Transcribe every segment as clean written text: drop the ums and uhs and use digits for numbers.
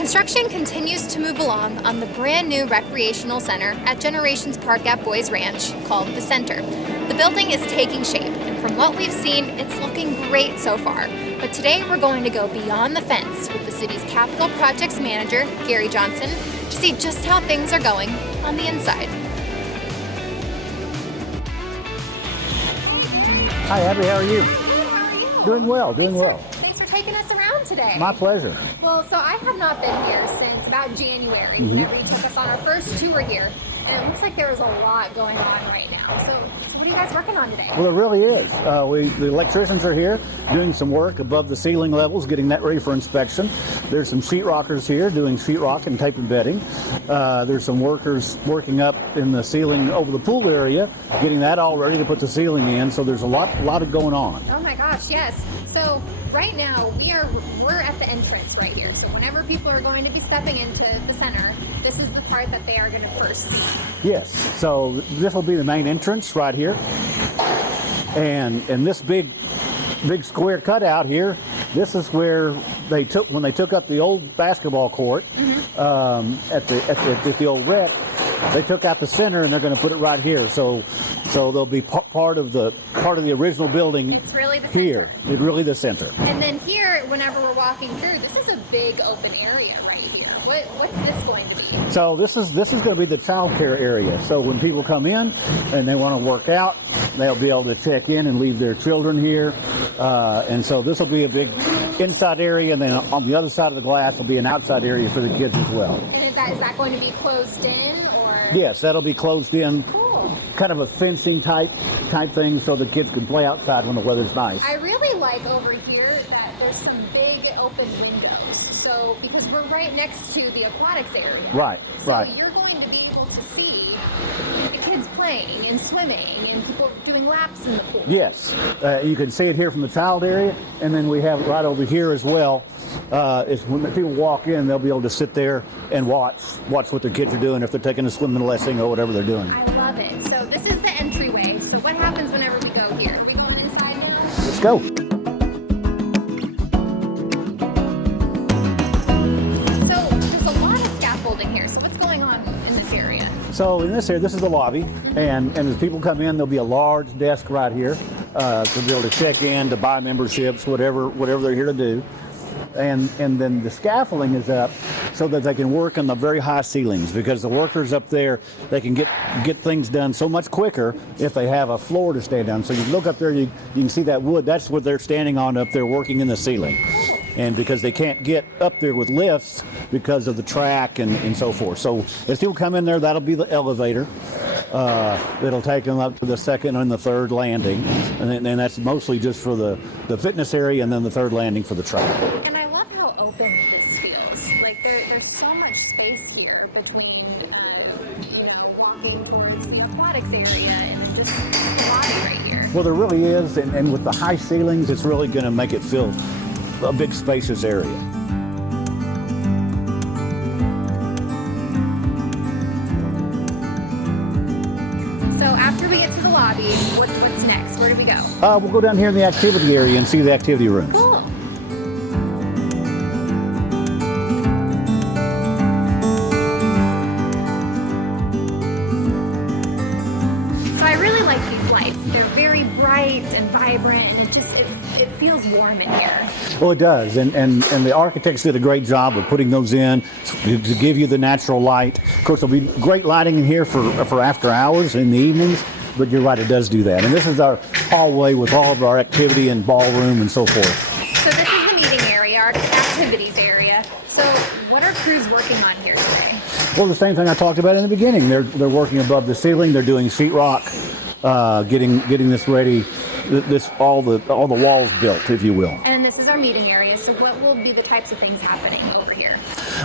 Construction continues to move along on the brand new recreational center at Generations Park at Boys Ranch called the Center. The building is taking shape, and from what we've seen, it's looking great so far. But today we're going to go beyond the fence with the city's capital projects manager, Gary Johnson, to see just how things are going on the inside. Hi Abby, how are you? Good, how are you? Doing well, doing well. Thanks for taking us around today. My pleasure. Well, so I have not been here since about January. Whenever you took us on our first tour here, and it looks like there is a lot going on right now. So what are you guys working on today? Well, there really is. The electricians are here doing some work above the ceiling levels, getting that ready for inspection. There's some sheetrockers here doing sheetrock and tape and bedding. There's some workers working up in the ceiling over the pool area, getting that all ready to put the ceiling in. So there's a lot of going on. Oh my gosh, yes. So right now we're at the entrance right here. So whenever people are going to be stepping into the center, this is the part that they are going to first see. Yes. So this will be the main entrance right here, and this big square cutout here. This is where when they took up the old basketball court at the old rec. They took out the center and they're going to put it right here. So they'll be part of the original building. It's really the here. Center. It's really the center. And then here, whenever we're walking through, this is a big open area right here. What's this going to be? So this is going to be the child care area. So when people come in and they want to work out, they'll be able to check in and leave their children here. And so this will be a big inside area, and then on the other side of the glass will be an outside area for the kids as well. And is that going to be closed in, or? Yes, that'll be closed in. Cool. Kind of a fencing type thing, so the kids can play outside when the weather's nice. I really like over here that there's some big open windows. So because we're right next to the aquatics area. Right. So you're going to be able to see the kids playing and swimming and people doing laps in the pool. Yes, you can see it here from the child area, and then we have it right over here as well. Is when the people walk in, they'll be able to sit there and watch what the kids are doing if they're taking a swimming lesson or whatever they're doing. I love it. So this is the entryway. So what happens whenever we go here? We go inside now? Let's go. So there's a lot of scaffolding here. So what's going on in this area? So in this area, this is the lobby, and as people come in, there'll be a large desk right here to be able to check in, to buy memberships, whatever they're here to do. And then the scaffolding is up so that they can work on the very high ceilings, because the workers up there, they can get things done so much quicker if they have a floor to stand on. So you look up there, you can see that wood. That's what they're standing on up there, working in the ceiling. And because they can't get up there with lifts because of the track and so forth. So as people come in there, that'll be the elevator. It'll take them up to the second and the third landing. And that's mostly just for the fitness area, and then the third landing for the track. And I love how open this feels. Like there's so much space here between walking towards the aquatics area and then just the lobby right here. Well, there really is, and with the high ceilings, it's really going to make it feel a big spacious area. So after we get to the lobby, what's next? Where do we go? We'll go down here in the activity area and see the activity rooms. Cool. So I really like these lights. They're very bright and vibrant, and it feels warm in here. Well, it does, and the architects did a great job of putting those in to give you the natural light. Of course, there'll be great lighting in here for after hours in the evenings, but you're right, it does do that. And this is our hallway with all of our activity and ballroom and so forth. So this is the meeting area, our activities area. So what are crews working on here today? Well, the same thing I talked about in the beginning. They're working above the ceiling. They're doing sheetrock, getting this ready. All the walls built, if you will. And this is our meeting area. So what will be the types of things happening over here?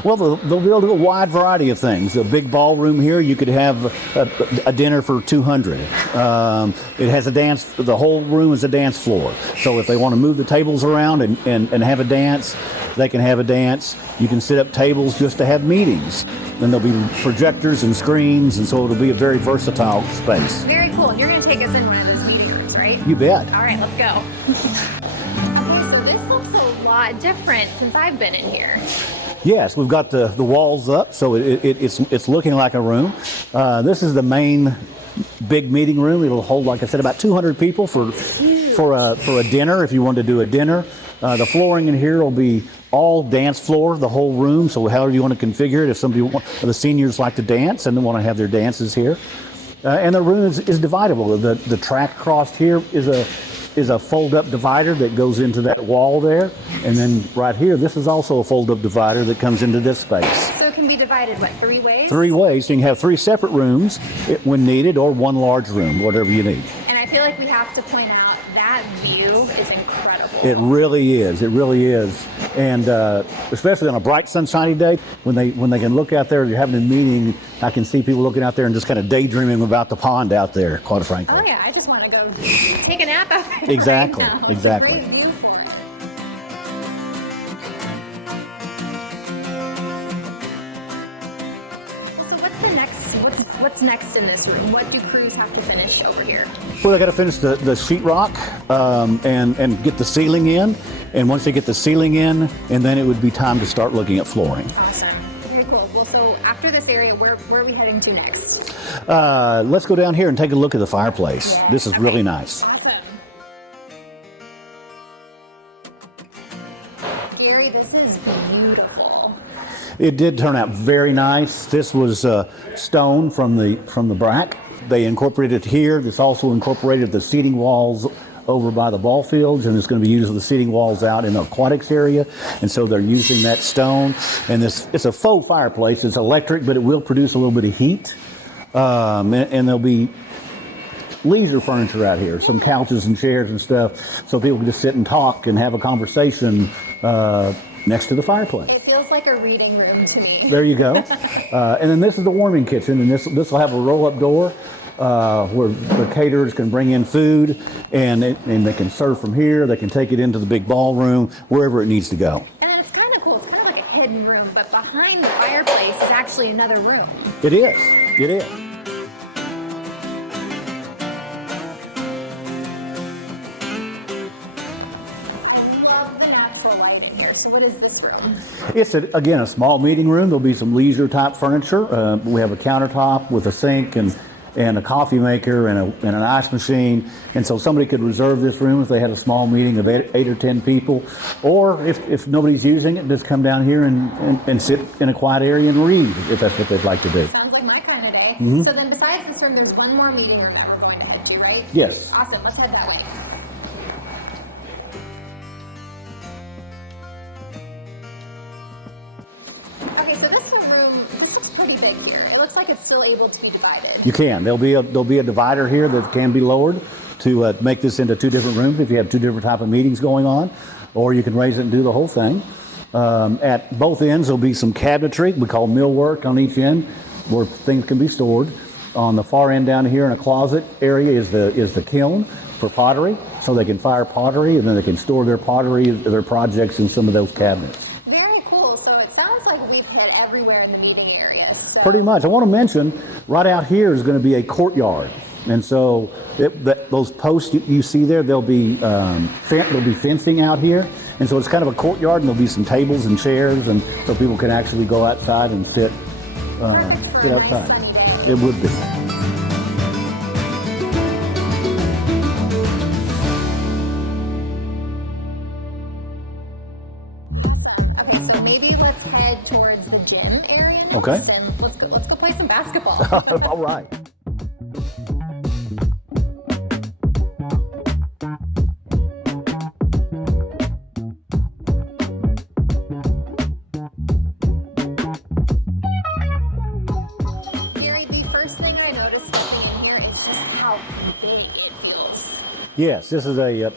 Well, they'll be able to do a wide variety of things. A big ballroom here, you could have a dinner for 200. It has a dance. The whole room is a dance floor. So if they want to move the tables around and have a dance, they can have a dance. You can set up tables just to have meetings. Then there'll be projectors and screens, and so it'll be a very versatile space. Very cool. And you're going to take us in one of those meeting rooms, right? You bet. All right, let's go. Okay, so this looks a lot different since I've been in here. Yes, we've got the walls up, so it's looking like a room. This is the main big meeting room. It'll hold, like I said, about 200 people for a dinner, if you want to do a dinner. The flooring in here will be all dance floor, the whole room, so however you want to configure it. If the seniors like to dance and they want to have their dances here. And the room is dividable. The track across here is a fold-up divider that goes into that wall there. And then right here, this is also a fold-up divider that comes into this space. So it can be divided, what, 3 ways? 3 ways. So you can have 3 separate rooms when needed, or 1 large room, whatever you need. And I feel like we have to point out that view is incredible. It really is. It really is. And especially on a bright, sunshiny day, when they can look out there, you're having a meeting, I can see people looking out there and just kind of daydreaming about the pond out there, quite frankly. Oh, yeah. I just want to go take a nap out there. Exactly. Right now. Exactly. Great view for it. So what's next in this room? What do crews have to finish over here? Well, they got to finish the sheetrock and get the ceiling in. And once they get the ceiling in, and then it would be time to start looking at flooring. Awesome. Very cool. Well, so after this area, where are we heading to next? Let's go down here and take a look at the fireplace. Yeah. This is really nice. Awesome. Gary, this is beautiful. It did turn out very nice. This was stone from the BRAC. They incorporated it here. This also incorporated the seating walls over by the ball fields, and it's going to be used with the seating walls out in the aquatics area. And so they're using that stone. And it's a faux fireplace. It's electric, but it will produce a little bit of heat. And there'll be leisure furniture out here, some couches and chairs and stuff, so people can just sit and talk and have a conversation next to the fireplace. It feels like a reading room to me. There you go. And then this is the warming kitchen, and this will have a roll-up door where the caterers can bring in food, and they can serve from here. They can take it into the big ballroom, wherever it needs to go. And then it's kind of cool. It's kind of like a hidden room, but behind the fireplace is actually another room. It is. It is. So what is this room? It's, again, a small meeting room. There'll be some leisure-type furniture. We have a countertop with a sink and a coffee maker and an ice machine. And so somebody could reserve this room if they had a small meeting of 8 or 10 people. Or if nobody's using it, just come down here and sit in a quiet area and read, if that's what they'd like to do. Sounds like my kind of day. Mm-hmm. So then besides this room, there's one more meeting room that we're going to head to, right? Yes. Awesome. Let's head that way. Okay, so this looks pretty big here. It looks like it's still able to be divided. You can. There'll be a divider here that can be lowered to make this into 2 different rooms if you have 2 different type of meetings going on, or you can raise it and do the whole thing. At both ends, there'll be some cabinetry we call millwork on each end, where things can be stored. On the far end down here in a closet area is the kiln for pottery, so they can fire pottery, and then they can store their pottery, their projects in some of those cabinets. Very cool. So it sounds like we've hit everywhere in the meeting area. So. Pretty much. I want to mention, right out here is going to be a courtyard. And so those posts you see there, there'll be fencing out here. And so it's kind of a courtyard, and there'll be some tables and chairs, and so people can actually go outside and sit outside. Nice sunny day. It would be. Okay, so maybe let's head towards the gym area next. Okay. And let's go play some basketball. All right. Gary, the first thing I noticed stepping in here is just how big it feels. Yes, this is a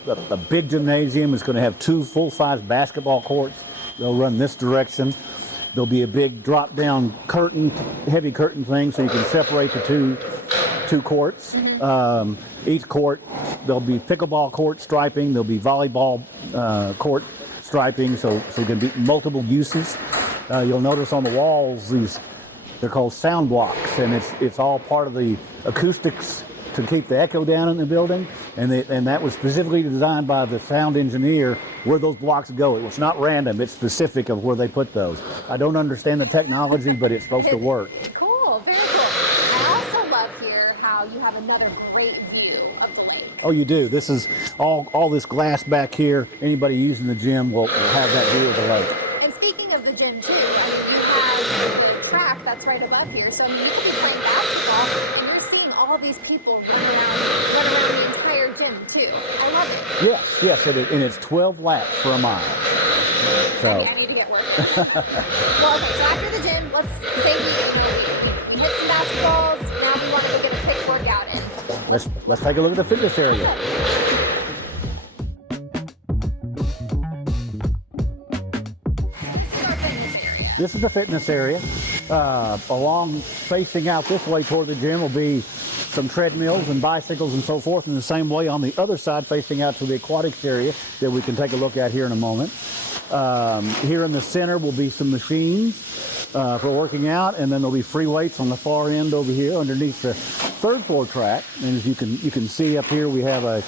big gymnasium. It's going to have 2 full-size basketball courts. They'll run this direction. There'll be a big drop-down curtain, heavy curtain thing, so you can separate the two courts. Mm-hmm. Each court, there'll be pickleball court striping. There'll be volleyball court striping, so there can be multiple uses. You'll notice on the walls they're called sound blocks, and it's all part of the acoustics to keep the echo down in the building, and that was specifically designed by the sound engineer where those blocks go. It was not random, it's specific of where they put those. I don't understand the technology, but it's supposed to work. Cool, very cool. I also love here how you have another great view of the lake. Oh, you do. This is all this glass back here. Anybody using the gym will have that view of the lake. And speaking of the gym too, I mean, you have a track that's right above here. So I mean, you could be playing basketball and you're seeing all these people run around the entire gym too. I love it. Yes, and it's 12 laps for a mile. So I need to get working. Well, okay, so after the gym, let's say you hit some basketballs. Now we want to go get a quick workout in. Let's take a look at the fitness area. This is the fitness area. Along facing out this way toward the gym will be some treadmills and bicycles and so forth. In the same way on the other side facing out to the aquatics area that we can take a look at here in a moment. Here in the center will be some machines for working out, and then there'll be free weights on the far end over here underneath the third floor track. And as you can see up here, we have the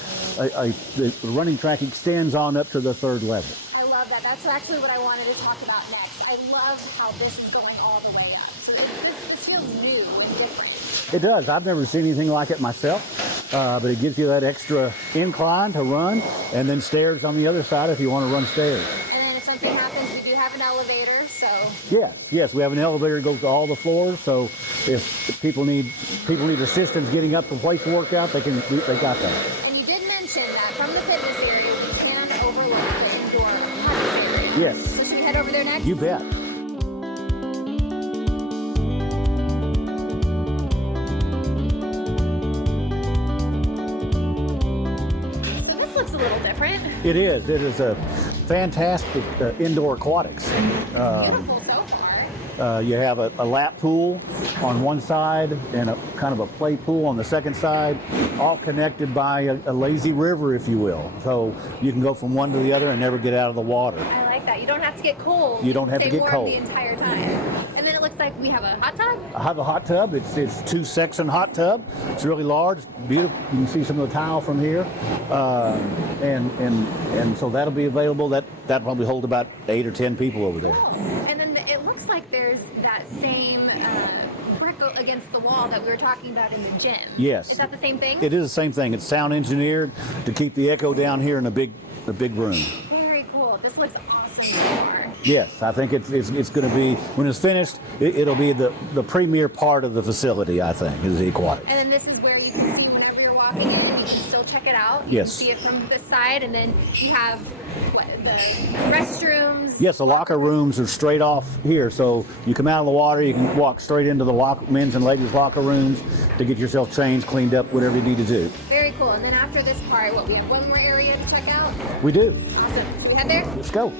running track extends on up to the third level. I love that. That's actually what I wanted to talk about next. I love how this is going all the way up. So this feels new and different. It does. I've never seen anything like it myself, but it gives you that extra incline to run, and then stairs on the other side if you want to run stairs. And then if something happens, we do have an elevator, so... Yes, we have an elevator that goes to all the floors, so if people need assistance getting up from place to work out, they got that. And you did mention that from the fitness area, we can overlook the indoor aquatics area. Yes. So should we head over there next? You bet. So this looks a little different. It is. It is a fantastic indoor aquatics. Beautiful so far. You have a lap pool on one side and a kind of a play pool on the second side, all connected by a lazy river, if you will. So you can go from one to the other and never get out of the water. I like that. You don't have to get cold. You don't have to get warm cold the entire time. And then it looks like we have a hot tub. I have a hot tub. It's two-section hot tub. It's really large, beautiful. You can see some of the tile from here, and so that'll be available. That'll probably hold about 8 or 10 people over there. Oh. And then it looks like there's that same brick against the wall that we were talking about in the gym. Yes. Is that the same thing? It is the same thing. It's sound engineered to keep the echo down here in the big room. Very cool. This looks awesome so far. Yes, I think it's going to be, when it's finished, it'll be the premier part of the facility, I think, is the aquatic. And then this is where you can see whenever you're walking in, and you can still check it out. You Yes. can see it from this side, and then you have the restrooms. Yes, the locker rooms are straight off here, so you come out of the water, you can walk straight into the men's and ladies' locker rooms to get yourself changed, cleaned up, whatever you need to do. Very cool. And then after this part, we have one more area to check out. We do. Awesome. Should we head there? Let's go.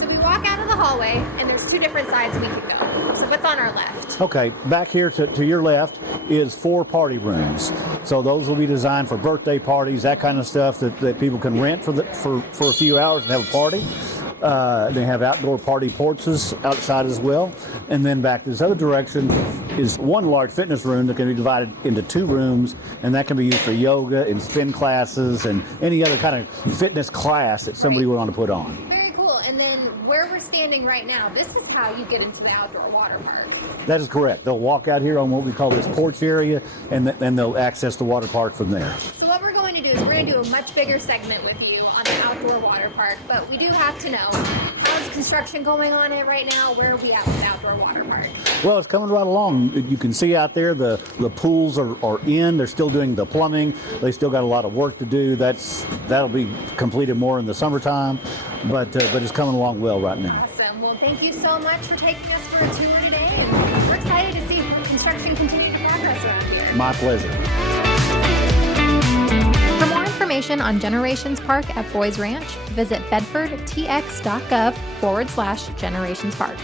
So we walk out of the hallway, and there's 2 different sides we can go. So what's on our left? Okay, back here to your left is 4 party rooms. So those will be designed for birthday parties, that kind of stuff that people can rent for a few hours and have a party. They have outdoor party porches outside as well. And then back this other direction is one large fitness room that can be divided into 2 rooms, and that can be used for yoga and spin classes and any other kind of fitness class that somebody would want to put on. Very cool. And then where we're standing right now, this is how you get into the outdoor water park. That is correct. They'll walk out here on what we call this porch area, and then they'll access the water park from there. So what we're going to do is we're going to do a much bigger segment with you on the outdoor water park, but we do have to know, how's construction going on it right now? Where are we at with the outdoor water park? Well, it's coming right along. You can see out there the pools are in. They're still doing the plumbing. They still got a lot of work to do. That'll be completed more in the summertime, but it's coming along well right now. Awesome. Well, thank you so much for taking us for a tour today, and we're excited to see construction continue to progress around here. My pleasure. For more information on Generations Park at Boys Ranch, visit bedfordtx.gov/Generations Park.